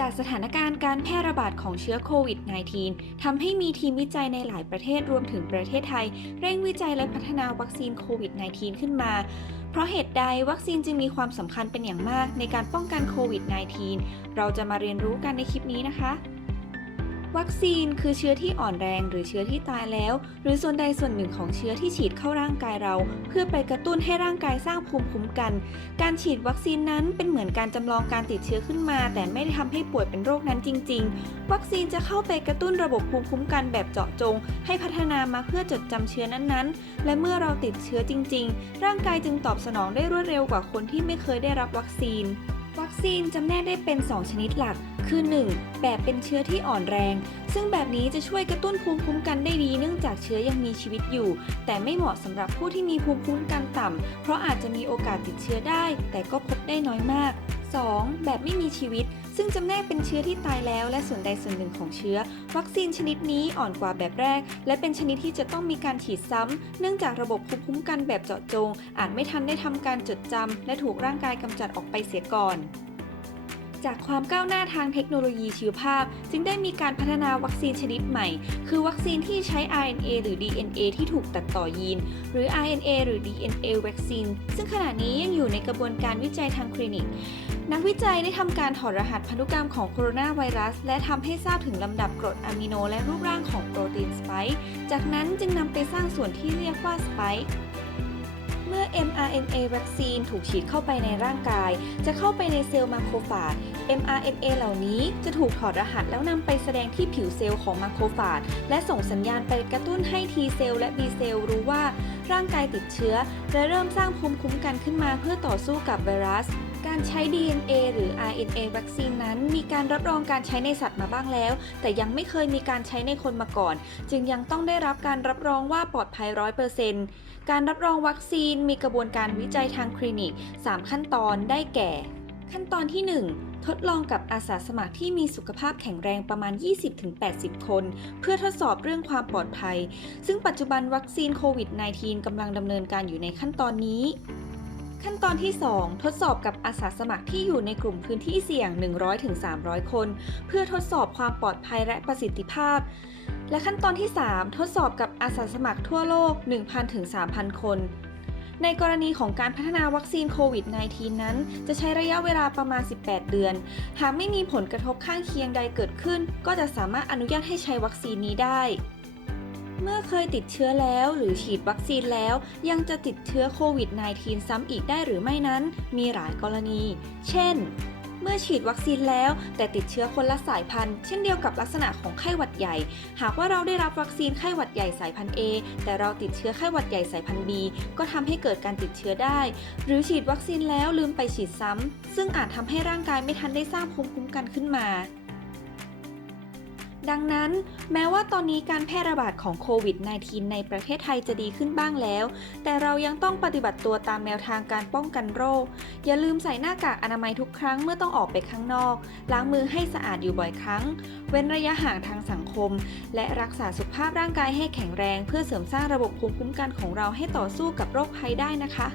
จากสถานการณ์การแพร่ระบาดของเชื้อโควิด -19 ทำให้มีทีมวิจัยในหลายประเทศรวมถึงประเทศไทย เร่งวิจัยและพัฒนาวัคซีนโควิด -19 ขึ้นมา เพราะเหตุใดวัคซีนจึงมีความสำคัญเป็นอย่างมากในการป้องกันโควิด -19 เราจะมาเรียนรู้กันในคลิปนี้นะคะ วัคซีนคือเชื้อที่อ่อนแรงหรือเชื้อที่ตายแล้ว หรือส่วนใดส่วนหนึ่งของเชื้อที่ฉีดเข้าร่างกายเรา เพื่อไปกระตุ้นให้ร่างกายสร้างภูมิคุ้มกัน การฉีดวัคซีนนั้นเป็นเหมือนการจำลองการติดเชื้อขึ้นมา แต่ไม่ได้ทำให้ป่วยเป็นโรคนั้นจริง ๆ วัคซีนจะเข้าไปกระตุ้นระบบภูมิคุ้มกันแบบเจาะจง ให้พัฒนามาเพื่อจดจำเชื้อนั้นๆ และเมื่อเราติดเชื้อจริง ๆ ร่างกายจึงตอบสนองได้รวดเร็วกว่าคนที่ไม่เคยได้รับวัคซีนวัคซีนจำแนกได้เป็น 2 ชนิดหลัก คือ 1. แบบเป็นเชื้อที่อ่อนแรง ซึ่งแบบนี้จะช่วยกระตุ้นภูมิคุ้มกันได้ดีเนื่องจากเชื้อยังมีชีวิตอยู่ แต่ไม่เหมาะสำหรับผู้ที่มีภูมิคุ้มกันต่ำเพราะอาจจะมีโอกาสติดเชื้อได้ แต่ก็พบได้น้อยมาก 2. แบบไม่มีชีวิต ซึ่งจำแนกเป็นเชื้อที่ตายแล้ว และส่วนใดส่วนหนึ่งของเชื้อ วัคซีนชนิดนี้อ่อนกว่าแบบแรก และเป็นชนิดที่จะต้องมีการฉีดซ้ำ เนื่องจากระบบภูมิคุ้มกันแบบเจาะจง อาจไม่ทันได้ทำการจดจำและถูกร่างกายกำจัดออกไปเสียก่อน จากความก้าวหน้าทางเทคโนโลยีชีวภาพ จึงได้มีการพัฒนาวัคซีนชนิดใหม่ คือวัคซีนที่ใช้ RNA หรือ DNA ที่ถูกตัดต่อยีน หรือ RNA หรือ DNA วัคซีน ซึ่งขณะนี้ยังอยู่ในกระบวนการวิจัยทางคลินิก นักวิจัยได้ทำการถอดรหัสพันธุกรรมของโคโรนาไวรัส และทำให้ทราบถึงลำดับกรดอะมิโนและรูปร่างของโปรตีนสไปค์ จากนั้นจึงนำไปสร้างส่วนที่เรียกว่าสไปค์ เมื่อ mRNA วัคซีนถูกฉีดเข้าไปในร่างกาย จะเข้าไปในเซลล์มาโครฟาจ mRNA เหล่านี้จะถูกถอดรหัสแล้วนำไปแสดงที่ผิวเซลล์ของมาโครฟาจ และส่งสัญญาณไปกระตุ้นให้ T เซลล์และ B เซลล์รู้ว่าร่างกายติดเชื้อ และเริ่มสร้างภูมิคุ้มกันขึ้นมาเพื่อต่อสู้กับไวรัส การใช้ DNA หรือ RNA วัคซีนนั้น มีการรับรองการใช้ในสัตว์มาบ้างแล้ว แต่ยังไม่เคยมีการใช้ในคนมาก่อน จึงยังต้องได้รับการรับรองว่าปลอดภัย100%การรับรองวัคซีนมีกระบวนการวิจัยทางคลินิก 3 ขั้นตอนได้แก่ ขั้นตอนที่ 1ทดลองกับอาสาสมัครที่มีสุขภาพแข็งแรงประมาณ 20-80 คน เพื่อทดสอบเรื่องความปลอดภัย ซึ่งปัจจุบันวัคซีนโควิด -19 กำลังดำเนินการอยู่ในขั้นตอนนี้ ขั้นตอนที่ 2 ทดสอบกับอาสาสมัครที่อยู่ในกลุ่มพื้นที่เสี่ยง 100-300 คน เพื่อทดสอบความปลอดภัยและประสิทธิภาพ และขั้นตอนที่ 3 ทดสอบกับอาสาสมัครทั่วโลก 1,000-3,000 คน ในกรณีของการพัฒนาวัคซีนโควิด -19 นั้น จะใช้ระยะเวลาประมาณ 18 เดือน หากไม่มีผลกระทบข้างเคียงใดเกิดขึ้น ก็จะสามารถอนุญาตให้ใช้วัคซีนนี้ได้ เมื่อเคยติดเชื้อแล้วหรือฉีดวัคซีนแล้ว ยังจะติดเชื้อโควิด -19 ซ้ำอีกได้หรือไม่นั้น มีหลายกรณี เช่น เมื่อฉีดวัคซีนแล้วแต่ติดเชื้อคนละสายพันธุ์ เช่นเดียวกับลักษณะของไข้หวัดใหญ่ หากว่าเราได้รับวัคซีนไข้หวัดใหญ่สายพันธุ์ A แต่เราติดเชื้อไข้หวัดใหญ่สายพันธุ์ B ก็ทำให้เกิดการติดเชื้อได้ หรือฉีดวัคซีนแล้วลืมไปฉีดซ้ำซึ่งอาจทำให้ร่างกายไม่ทันได้สร้างภูมิคุ้มกันขึ้นมา ดังนั้นแม้ว่าตอนนี้การแพร่ระบาดของโควิด -19 ในประเทศไทยจะดีขึ้นบ้างแล้ว แต่เรายังต้องปฏิบัติตัวตามแนวทางการป้องกันโรค อย่าลืมใส่หน้ากากอนามัยทุกครั้งเมื่อต้องออกไปข้างนอก ล้างมือให้สะอาดอยู่บ่อยครั้ง เว้นระยะห่างทางสังคม และรักษาสุขภาพร่างกายให้แข็งแรง เพื่อเสริมสร้างระบบภูมิคุ้มกันของเราให้ต่อสู้กับโรคภัยได้นะคะ